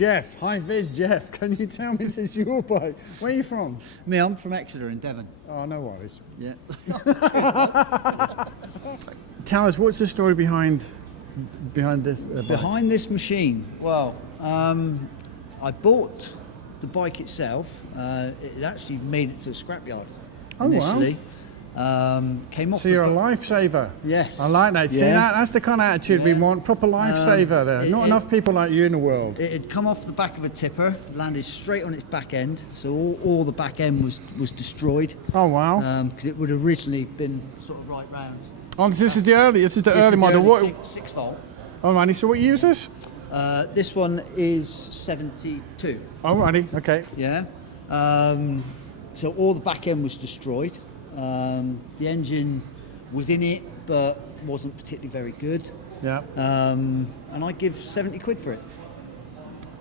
Jeff. Hi, Viz, Jeff. Can you tell me this is your bike? Where are you from? Me, I'm from Exeter in Devon. Oh, no worries. Yeah. Tell us, what's the story behind this? Behind this machine, well, I bought the bike itself. It actually made it to a scrapyard initially. Came off. So you're a lifesaver. Yes. I like that. See, that's the kind of attitude we want. Proper lifesaver there. Not enough people like you in the world. It had come off the back of a tipper, landed straight on its back end. So all the back end was destroyed. Oh wow. Because it would have originally been sort of right round. Oh, this is the early model. What? 6 volt. Oh, righty. So what year is this? This one is 72. Oh, righty. Okay. Yeah. So all the back end was destroyed. The engine was in it, but wasn't particularly very good. Yeah. And I give 70 quid for it.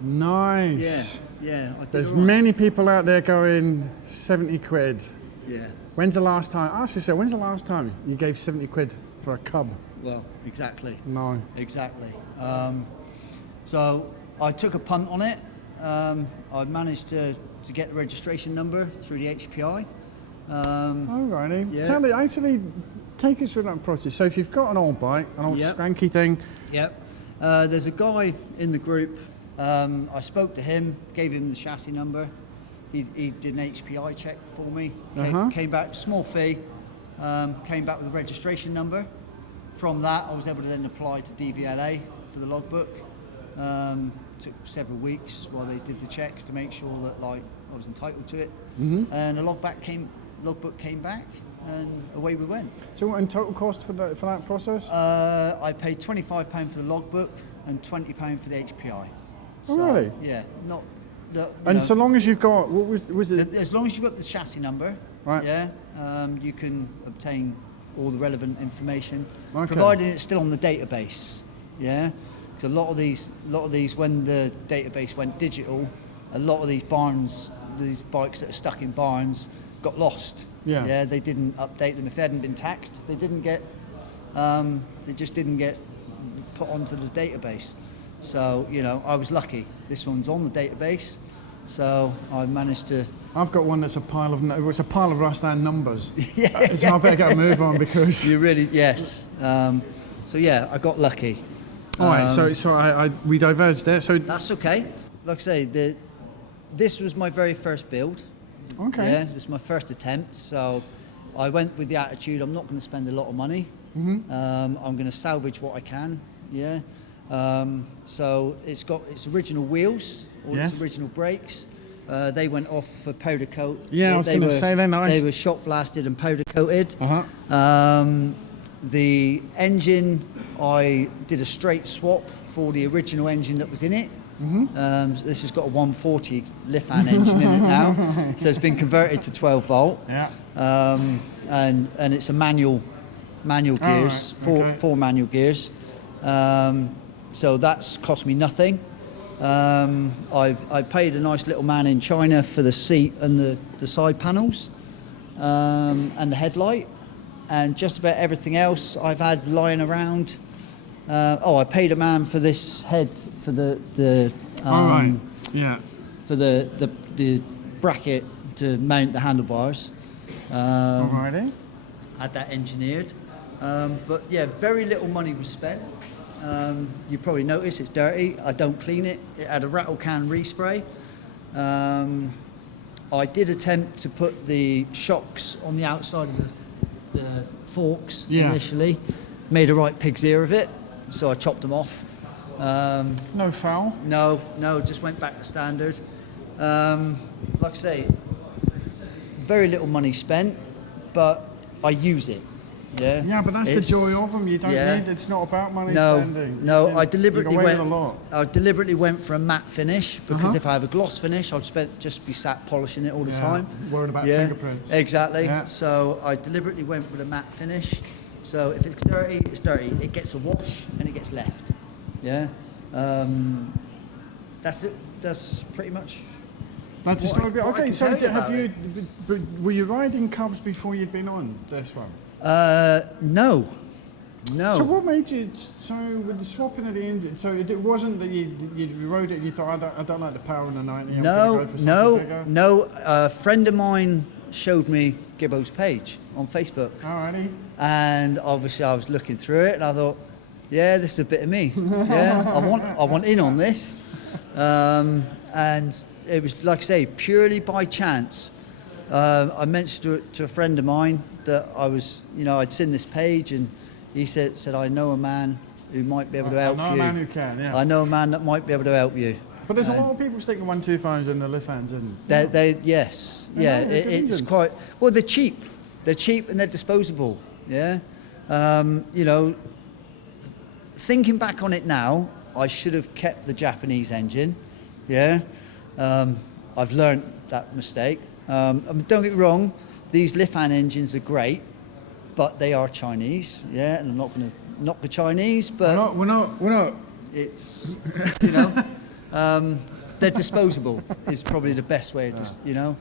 Nice. Yeah. There's many people out there going 70 quid. Yeah. When's the last time? I actually said, when's the last time you gave 70 quid for a Cub? Well, exactly. No. Exactly. So I took a punt on it. I managed to get the registration number through the HPI. Oh, righty. Yeah. Tell me, actually, take us through that process. So if you've got an old bike, an old skanky thing. Yep. There's a guy in the group. I spoke to him, gave him the chassis number. He did an HPI check for me. Came back, small fee. Came back with a registration number. From that, I was able to then apply to DVLA for the logbook. Took several weeks while they did the checks to make sure that I was entitled to it. And the logbook came back, and away we went. So what in total cost for that process? I paid £25 for the logbook and £20 for the HPI. Oh, really? Yeah, not. So long as you've got, what was it? As long as you've got the chassis number, right? Yeah, you can obtain all the relevant information, okay. Provided it's still on the database. Yeah, because a lot of these, when the database went digital, a lot of these bikes that are stuck in barns got lost. Yeah, they didn't update them. If they hadn't been taxed, they just didn't get put onto the database. So, I was lucky. This one's on the database, so I managed to... I've got one that's a pile of rust and numbers. So I better get a move on because... You really, yes. So yeah, I got lucky. All right, so we diverged there. So that's okay. Like I say, this was my very first build. Okay. Yeah, this was my first attempt. So I went with the attitude, I'm not going to spend a lot of money. I'm going to salvage what I can. Yeah. So it's got its original wheels, all its original brakes. They went off for powder coat. Yeah, I was going to say they're nice. They were shot blasted and powder coated. The engine, I did a straight swap for the original engine that was in it. This has got a 140 Lifan engine in it now, so it's been converted to 12 volt. Yeah. And it's a manual gears, four manual gears. So that's cost me nothing. I paid a nice little man in China for the seat and the side panels and the headlight, and just about everything else I've had lying around. I paid a man for this head for the for the bracket to mount the handlebars. Alrighty. Had that engineered, but yeah, very little money was spent. You probably notice it's dirty. I don't clean it. It had a rattle can respray. I did attempt to put the shocks on the outside of the forks initially. Made a right pig's ear of it, so I chopped them off. No foul? No, just went back to standard. Like I say, very little money spent, but I use it. Yeah, but that's the joy of them. You don't need. It's not about money spending. No, I deliberately went for a matte finish because if I have a gloss finish, I'd just be sat polishing it all the time. Worried about fingerprints. Exactly. Yeah. So I deliberately went with a matte finish. So if it's dirty, it's dirty. It gets a wash and it gets left. Yeah. That's it. That's pretty much. That's the story. Okay, so were you riding Cubs before you'd been on this one? No. No. So what made you, so with the swapping of the engine, so it wasn't that you rode it and you thought, I don't like the power in the 90, I'm No, going to go for something bigger? no. A friend of mine showed me Gibbo's page on Facebook. Alrighty. And obviously I was looking through it and I thought, yeah, this is a bit of me. Yeah, I want in on this. And it was, like I say, purely by chance. I mentioned to a friend of mine that I was, I'd seen this page, and he said I know a man who might be able to help you. I know a man who can, yeah. I know a man that might be able to help you. But there's a lot of people sticking 125s in the lift fans, isn't Yes, They're yeah. not good It's engines. quite, well, they're cheap. They're cheap and they're disposable, yeah. Thinking back on it now, I should have kept the Japanese engine, yeah. I've learned that mistake. Don't get me wrong, these lift fan engines are great, but they are Chinese, yeah, and I'm not going to knock the Chinese, but We're not. it's, they're disposable is probably the best way to,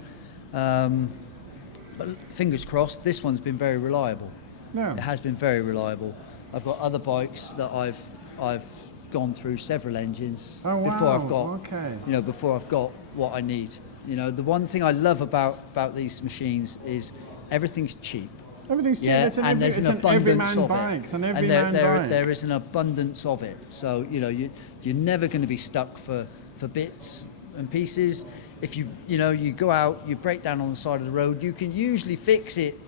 but fingers crossed, this one's been very reliable. Yeah. It has been very reliable. I've got other bikes that I've gone through several engines before I've got, before I've got what I need. The one thing I love about these machines is everything's cheap. Everything's cheap. Yeah, It's and there's an every abundance man of bike. it. It's an every And man bike. there is an abundance of it. So you're never going to be stuck for bits and pieces. If you go out, you break down on the side of the road, you can usually fix it.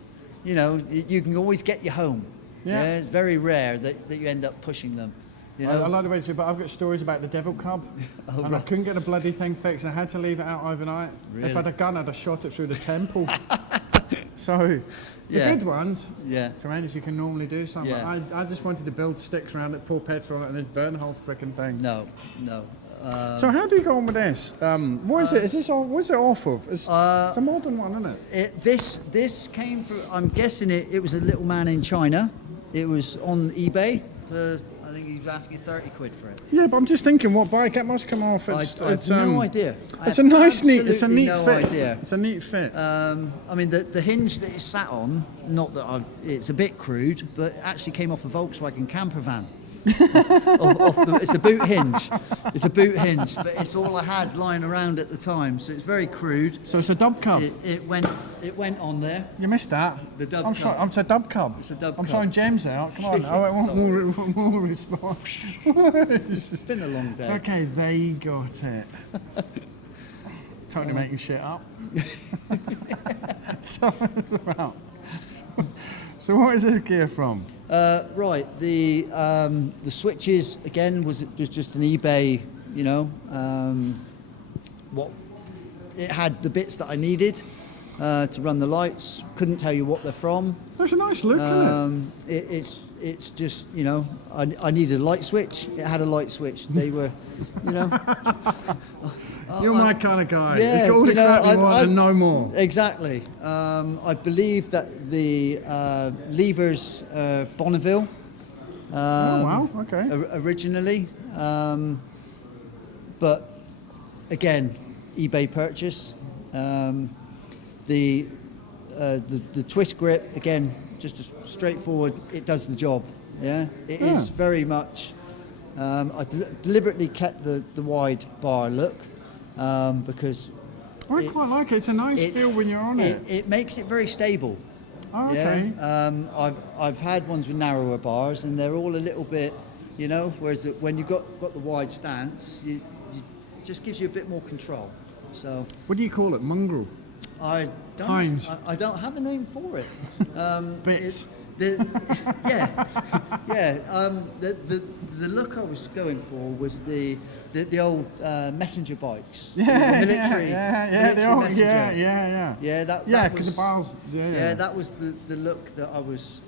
You can always get you home. Yeah. It's very rare that you end up pushing them. I like the way you say, but I've got stories about the Devil Cub, and I right. couldn't get a bloody thing fixed. I had to leave it out overnight. Really? If I'd have gone, I'd have shot it through the temple. So, the good ones, Yeah. tremendous, you can normally do something. Yeah. I just wanted to build sticks around it, pour petrol on it, and then burn the whole frickin' thing. No. So how do you go on with this? What is it? Is this what's it off of? It's a modern one, isn't it? This came from, I'm guessing it was a little man in China. It was on eBay. I think he was asking 30 quid for it. Yeah, but I'm just thinking, what bike? It must come off. I have no idea. It's a nice, neat. It's a Absolutely neat no fit. idea. It's a neat fit. I mean, the hinge that it sat on, not that it's a bit crude, but it actually came off a Volkswagen camper van. It's a boot hinge. It's a boot hinge, but it's all I had lying around at the time, so it's very crude. So it's a dub cub. It went on there. You missed that. The dub I'm cub. sorry. It's a dub cub. It's a dub I'm cub. throwing James out. Come on. I want more response. It's been a long day. It's okay. They got it. Totally making shit up. Tell us about. So what is this gear from? Right, the switches again was just an eBay, what it had the bits that I needed to run the lights. Couldn't tell you what they're from. That's a nice look, isn't it? It's just I needed a light switch. It had a light switch. They were, You're my kind of guy. Yeah, It's got all the crap you want and no more. Exactly. I believe that the levers Bonneville. Oh wow. Okay. Originally, but again, eBay purchase. The twist grip again, just a straightforward. It does the job. Yeah, it is very much. I deliberately kept the wide bar look because I quite like it. It's a nice feel when you're on it. It makes it very stable. Oh, okay. Yeah? I've had ones with narrower bars, and they're all a little bit, Whereas when you've got the wide stance, you just gives you a bit more control. So What do you call it? Mongrel? I don't. Heinz. I don't have a name for it. Bits. Yeah. The look I was going for was the old messenger bikes. The military. Messenger. Yeah. Yeah, because the bars. Yeah, that was the look that I was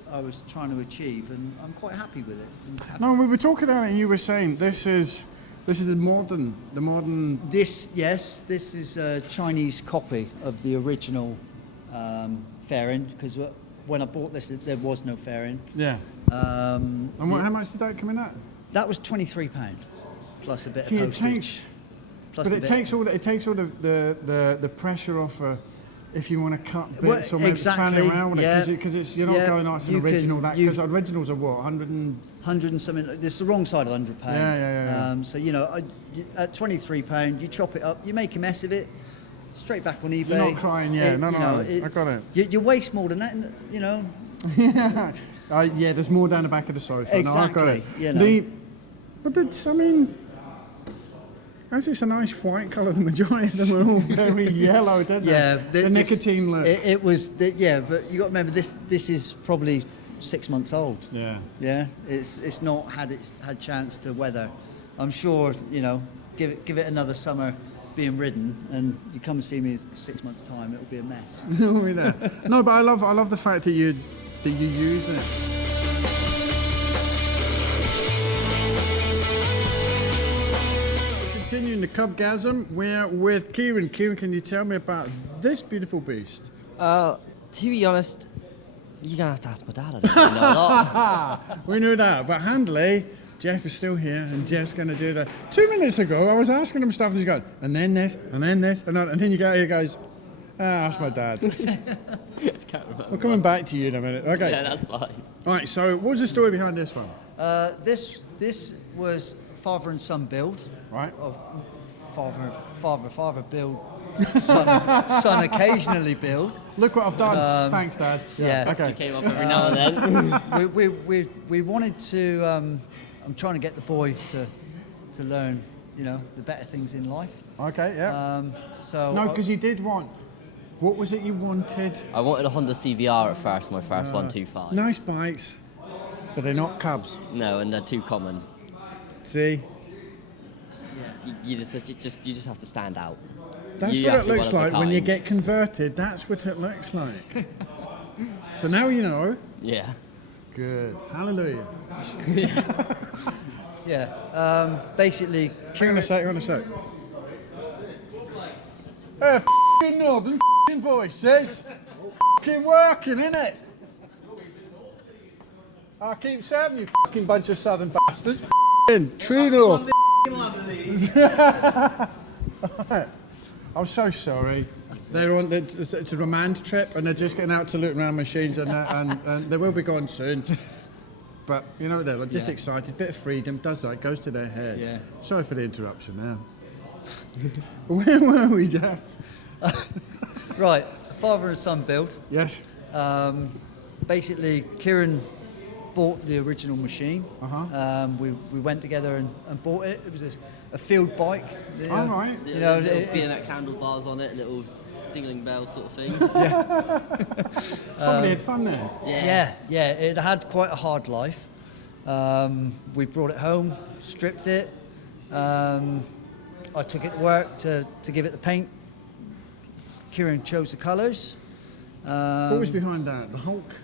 trying to achieve, and I'm quite happy with it. No, we were talking about it, and you were saying this is the modern. This is a Chinese copy of the original fairing, because when I bought this, there was no fairing. Yeah. And how much did that come in at? That was £23 plus a bit of See, postage. it takes all the pressure off if you want to cut Well, bits or maybe fan exactly, around with yeah. it, because you're not Yeah, going nice you and original. can- Because originals are what, 100 and... 100 and something. It's the wrong side of £100. Yeah. So at £23, you chop it up, you make a mess of it, straight back on eBay. You're not crying, yeah. I got it. You waste more than that, you know. Yeah, there's more down the back of the sofa. Exactly. No, I got it. You know. But it's, I mean, as it's a nice white colour, the majority of them are all very yellow, don't Yeah, they? The nicotine look. It was, yeah, but you got to remember this is probably 6 months old. Yeah. Yeah, it's not had chance to weather. I'm sure, you know, give it another summer being ridden, and you come and see me in 6 months' time, it'll be a mess. No, but I love the fact that you use it. Continuing the Cubgasm, we're with Kieran. Kieran, can you tell me about this beautiful beast? To be honest, you're gonna have to ask my dad. I don't really know a lot. We knew that, but handily, Jeff is still here, and Jeff's going to do the... 2 minutes ago, I was asking him stuff, and he's going, and then this, and then this, and then you get here, goes, ask my dad. Can't remember. We're coming back to you in a minute. Okay. Yeah, that's fine. All right, so what's the story behind this one? This was father and son build. Right. Of father build, son occasionally build. Look what I've done. Thanks, Dad. Yeah. You Okay. came up every now and then. We wanted to. I'm trying to get the boy to learn, you know, the better things in life. Okay, yeah. So Because you did want... What was it you wanted? I wanted a Honda CBR at first, my first 125. Nice bikes, but they're not Cubs. No, and they're too common. See? You just have to stand out. That's You what have it to be looks one of like the when you kinds. get converted. That's what it looks like. So now you know. Yeah. Good. Hallelujah. yeah, basically, Hang on a sec, Hey, f***ing northern f***ing voices. F***ing working, innit? I keep saying you f***ing bunch of southern bastards. F***ing true north. I'm so sorry. They're on. It's a remand trip, and they're just getting out to look around machines, and they will be gone soon. But you know they're just excited. Bit of freedom does that. Goes to their head. Yeah. Sorry for the interruption. Now, where were we, Jeff? right, father and son build. Yes. Basically, Kieran bought the original machine. Uh-huh. We went together and bought it. It was a field bike. All right. You know, little it- BMX handlebars on it, little dingling bell sort of thing. Somebody had fun there. Yeah, it had quite a hard life. We brought it home, stripped it. I took it to work to give it the paint. Kieran chose the colours. What was behind that? The Hulk.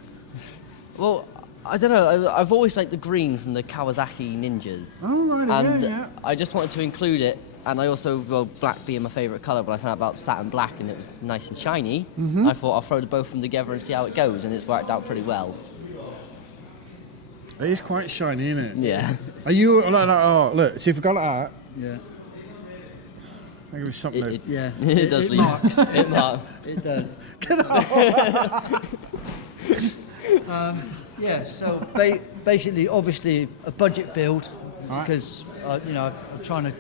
Well, I don't know. I've always liked the green from the Kawasaki Ninjas. Oh, right, And yeah. I just wanted to include it. And I also, well, black being my favourite colour, but I found out about satin black and it was nice and shiny. I thought I'll throw the both of them together and see how it goes, and it's worked out pretty well. It is quite shiny, isn't it? Yeah. Are you like oh look? See if I got like that. Yeah, I think it was something. It yeah. does leave. marks. It marks. It does. Yeah, so basically, obviously, a budget build Right. because you know I'm trying to.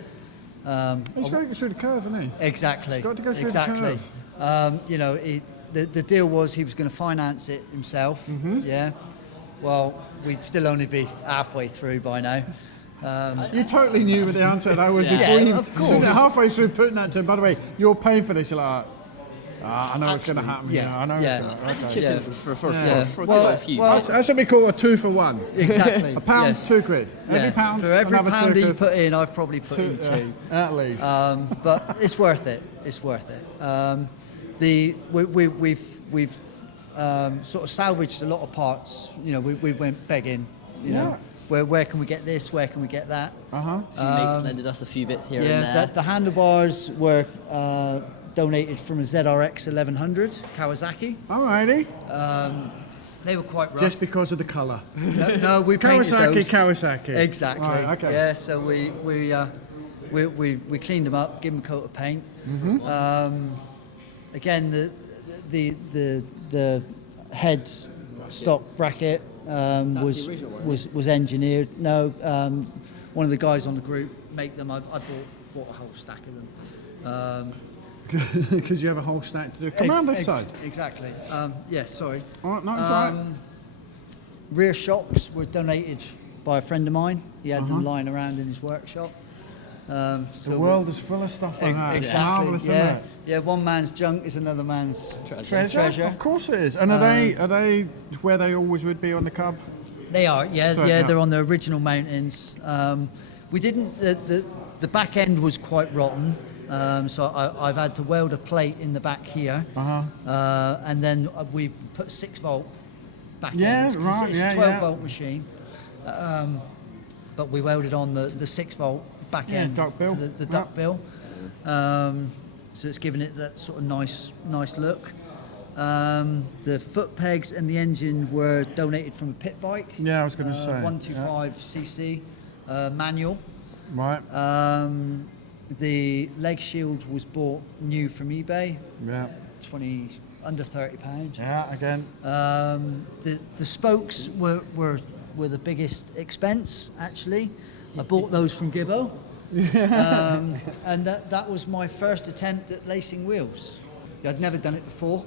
He's got to go through the curve, isn't he? Exactly. Got to go through the exactly. curve. You know, the deal was he was going to finance it himself. Yeah. Well, we'd still only be halfway through by now. You totally knew what the answer to that was Yeah. before Yeah, you. of So course. halfway through putting that to him. By the way, you're paying for this. You're like, I know it's going to happen. Actually, Yeah, I know yeah. it's going to. Okay. Chip Yeah. in for Yeah. a Well, good few. well, That's what we call a 2 for 1. Exactly. A pound, yeah. £2. Yeah. Every pound, For every another pound £2. he put in, I've probably put in two. At least. But it's worth it. It's worth it. We've sort of salvaged a lot of parts. You know, we went begging. You Yeah. know, where can we get this? Where can we get that? Uh huh. A few mates lended us a few bits here and Yeah, there. the handlebars were donated from a ZRX 1100 Kawasaki. Alrighty. They were quite rough. Just because of the colour. No, we painted those. Kawasaki. Exactly. Right, okay. Yeah, so we cleaned them up, give them a coat of paint. Again, the the head stock bracket was the original one, was engineered. No, one of the guys on the group make them. I bought a whole stack of them. Because you have a whole stack to do. Come around this side. Exactly. Yes, sorry. All right, no, it's all right. Rear shocks were donated by a friend of mine. He had them lying around in his workshop. The world is full of stuff like that. It's Exactly. marvellous, isn't Yeah. it? Yeah. One man's junk is another man's Treasure? Of course it is. And are they where they always would be on the Cub? They are. Yeah. So, yeah. yeah. They're on the original mountings. We didn't. The back end was quite rotten. So I've had to weld a plate in the back here, and then we put 6-volt back end. Right, It's a 12-volt machine, but we welded on the 6-volt back end. duck bill. The duck bill. So it's given it that sort of nice look. The foot pegs and the engine were donated from a pit bike. Yeah, I was going to say. 125cc manual. Right. The leg shield was bought new from eBay, Yeah. under £30. Yeah, again. The spokes were the biggest expense actually. I bought those from Gibbo, and that was my first attempt at lacing wheels. I'd never done it before.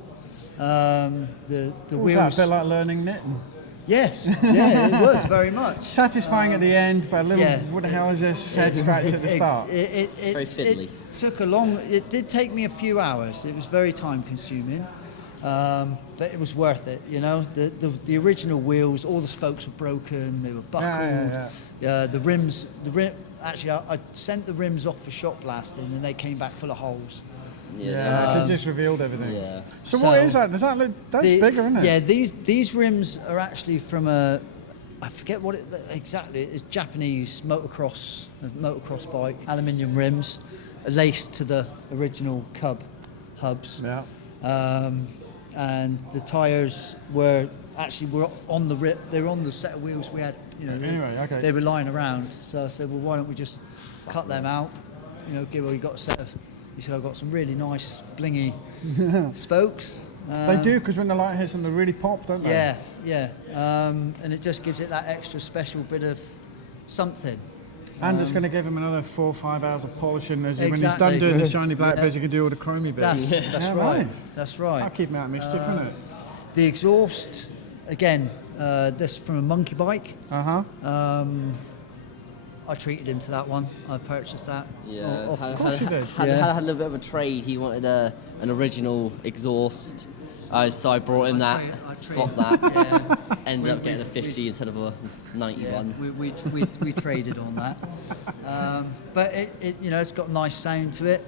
The Was wheels. that a bit like learning knitting? Yes, yeah, it was very much. Satisfying at the end, but a little, yeah. what the hell is this, head scratch at the start? Very fiddly. It took it did take me a few hours. It was very time consuming, but it was worth it, you know. The original wheels, all the spokes were broken, they were buckled. The rims, actually I sent the rims off for shot blasting and they came back full of holes. Yeah, it just revealed everything. Yeah. So what is that? Does that look, that's bigger, isn't it? Yeah, these rims are actually from I forget what it exactly. It's Japanese motocross bike, aluminium rims, laced to the original Cub hubs. Yeah. And the tyres were on the they were on the set of wheels we had. You know, Anyway, okay. They were lying around, so I said, well, why don't we just cut them out? You know, Gibbo, you got a set of. He said, I've got some really nice blingy spokes. They do, because when the light hits them, they really pop, don't they? Yeah. And it just gives it that extra special bit of something. And it's going to give him another 4 or 5 hours of polishing. When he's Exactly. done doing the shiny black bits, he can do all the chromy bits. That's Yeah, right. nice. That's right. That'll keep him out of mischief, isn't it? The exhaust, again, this from a monkey bike. I treated him to that one. I purchased that. Yeah. Of course you did. Had a little bit of a trade. He wanted an original exhaust. So I brought him that, swapped that. Yeah. Ended up getting a 50 instead of a 91. We traded on that. But it you know, it's got a nice sound to it.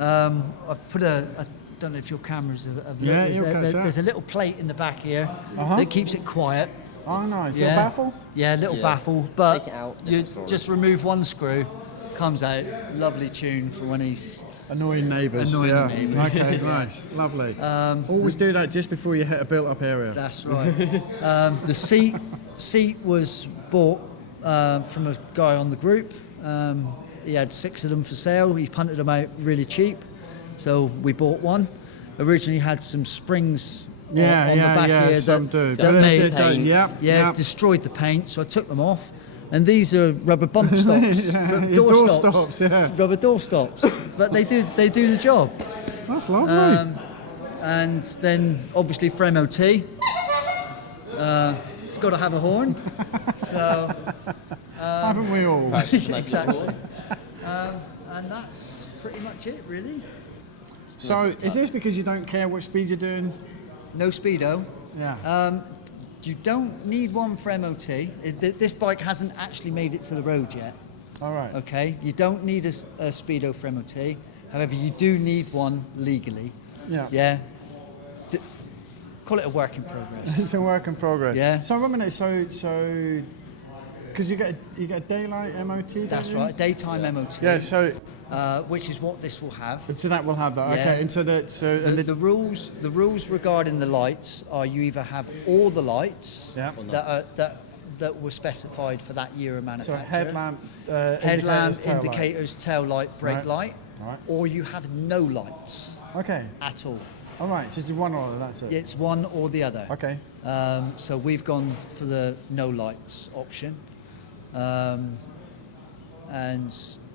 I've put I don't know if your cameras have Yeah, looked. you'll catch that. There's a little plate in the back here that keeps it quiet. Oh, nice. Little baffle? Yeah, little Yeah. baffle. But Take it out, you different story. just remove one screw, comes out. Lovely tune for when he's. Annoying neighbours. Annoying yeah. neighbours. Okay, nice. Lovely. Always do that just before you hit a built-up area. That's right. The seat was bought from a guy on the group. He had 6 of them for sale. He punted them out really cheap, so we bought one. Originally had some springs on the back here some that, do. made, Yep. destroyed the paint. So I took them off, and these are rubber bump stops, Door stops, yeah. rubber door stops. But they do the job. That's lovely. And then obviously for MOT, it's got to have a horn. So Haven't we all? exactly. And that's pretty much it, really. So, is this because you don't care what speed you're doing? No speedo. Yeah. You don't need one for MOT. This bike hasn't actually made it to the road yet. All right. Okay. You don't need a speedo for MOT. However, you do need one legally. Yeah. Yeah. Call it a work in progress. It's a work in progress. Yeah. So, wait a minute. So, because you get a daylight MOT. don't That's you? right. Daytime MOT. Yeah. So Which is what this will have. that will have that. Yeah. Okay. And so The rules regarding the lights are you either have all the lights Yeah. that were specified for that year of So manufacture. headlamp, Headlamp, tail light. indicators, tail light, brake Right. light, Right. or you have no lights Okay. at all. All right, so it's one or that's it. It's one or the other. Okay. So we've gone for the no lights option, and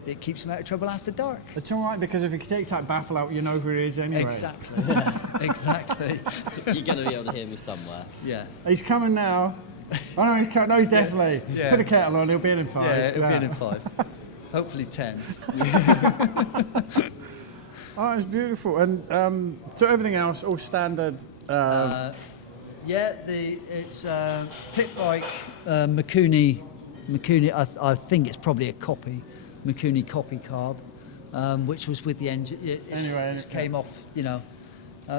it keeps him out of trouble after dark. It's all right because if he takes that baffle out, you know who he is anyway. Exactly. Yeah, exactly. You're going to be able to hear me somewhere. Yeah. He's coming now. Oh no, he's coming. No, he's definitely. Yeah. Put a kettle on. He'll be in 5. Yeah, it'll be in 5. Hopefully 10. Oh, it's beautiful. And so everything else, all standard. Yeah, it's pit bike Mikuni. I think it's probably a copy, Mikuni copy carb, which was with the engine. Anyway, it came off. You know,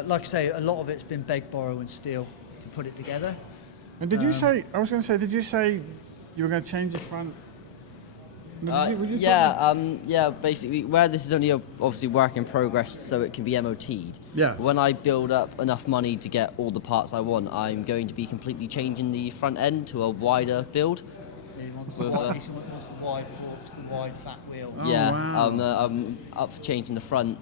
like I say, a lot of it's been beg, borrow, and steal to put it together. And did you say? I was going to say. Did you say you were going to change the front? No, did you yeah. Basically, where this is only obviously work in progress, so it can be MOT'd. Yeah. When I build up enough money to get all the parts I want, I'm going to be completely changing the front end to a wider build. He wants the wide forks, the wide fat wheel. Oh, yeah, wow. I'm up for changing the front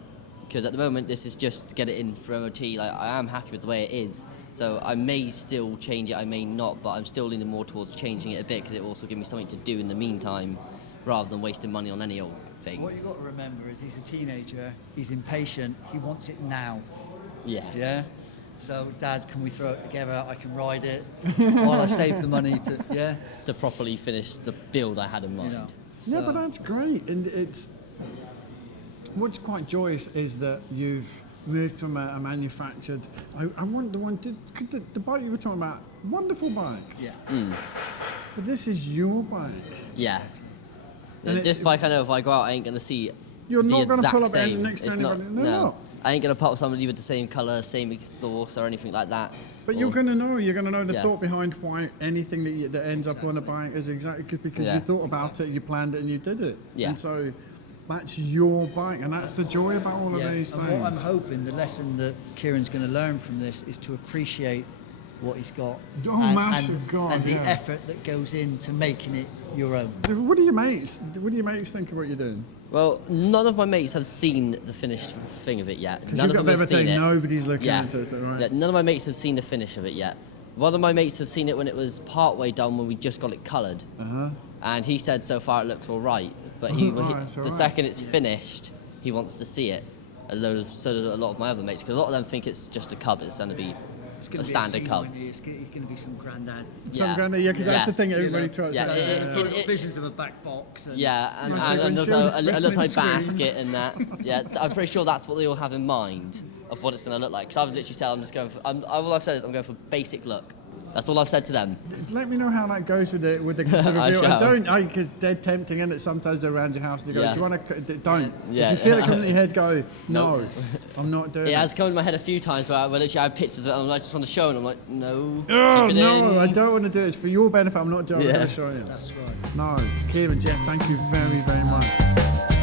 because at the moment this is just to get it in for MOT. Like I am happy with the way it is. So I may still change it, I may not, but I'm still leaning more towards changing it a bit because it will also give me something to do in the meantime, rather than wasting money on any old thing. What you've got to remember is he's a teenager, he's impatient, he wants it now. Yeah. Yeah? So, Dad, can we throw it together? I can ride it while I save the money to, yeah? To properly finish the build I had in mind. You know, Yeah, so- but that's great. And it's what's quite joyous is that you've moved from a manufactured. I want the one. The bike you were talking about, wonderful bike. Yeah. But this is your bike. Yeah. And This it's- bike, I know if I go out, I ain't going to see You're the not going to exact pull up same. next to It's anybody. not- No. I ain't going to put up somebody with the same colour, same exhaust or anything like that. But Or- you're going to know. You're going to know the Yeah. thought behind why anything that ends up on a bike is exactly because Yeah. you thought about it, you planned it, and you did it. Yeah. And so that's your bike, and that's the joy about all of Yeah. these And things. what I'm hoping, the lesson that Kieran's going to learn from this is to appreciate what he's got. Oh, massive God, And the yeah. effort that goes into making it your own. What do your mates? What do your mates think of what you're doing? Well, none of my mates have seen the finished thing of it yet. Because None you've of got a them bit of have a seen thing. it. Nobody's looking Yeah. at us, right? Yeah, none of my mates have seen the finish of it yet. One of my mates have seen it when it was part way done, when we just got it coloured. And he said so far it looks all right. But It's all the right. second it's finished, he wants to see it. So does a lot of my other mates, because a lot of them think it's just a cub. It's going to be It's a going to standard be a cub. C90, he's going to be some granddad. Some kind of, because that's Yeah. the thing that You everybody know, talks yeah, about. it- Visions of a back box. And Yeah, and, Nice and, big and also windshield, a little windscreen. basket and that. Yeah, I'm pretty sure that's what they all have in mind of what it's going to look like. Because I've literally said I'm just going for. All I've said is I'm going for basic look. That's all I've said to them. Let me know how that goes with the review. I shall. Don't, because they're tempting, and sometimes they're around your house and you go, Yeah. do you want to? Don't. Yeah. If you feel it coming in your head, go, no, I'm not doing It it. has come in my head a few times where literally I have pictures of it and I'm like just on the show and I'm like, no. Oh, keep it no, in. I don't want to do it. It's for your benefit. I'm not doing it. I'm Yeah. going to show you. That's right. No, Kieran, Jeff, thank you very, very much.